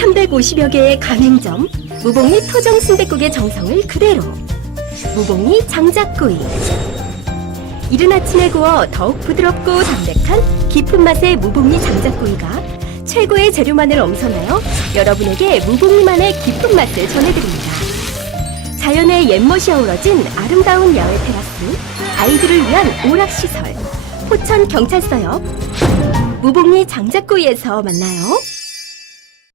350여 개의 가맹점, 무복리 토종 순댓국의 정성을 그대로. 무복리 장작구이. 이른 아침에 구워 더욱 부드럽고 담백한 깊은 맛의 무복리 장작구이가 최고의 재료만을 엄선하여 여러분에게 무복리만의 깊은 맛을 전해드립니다. 자연의 옛멋이 어우러진 아름다운 야외 테라스, 아이들을 위한 오락시설, 포천 경찰서 옆 무복리 장작구이에서 만나요.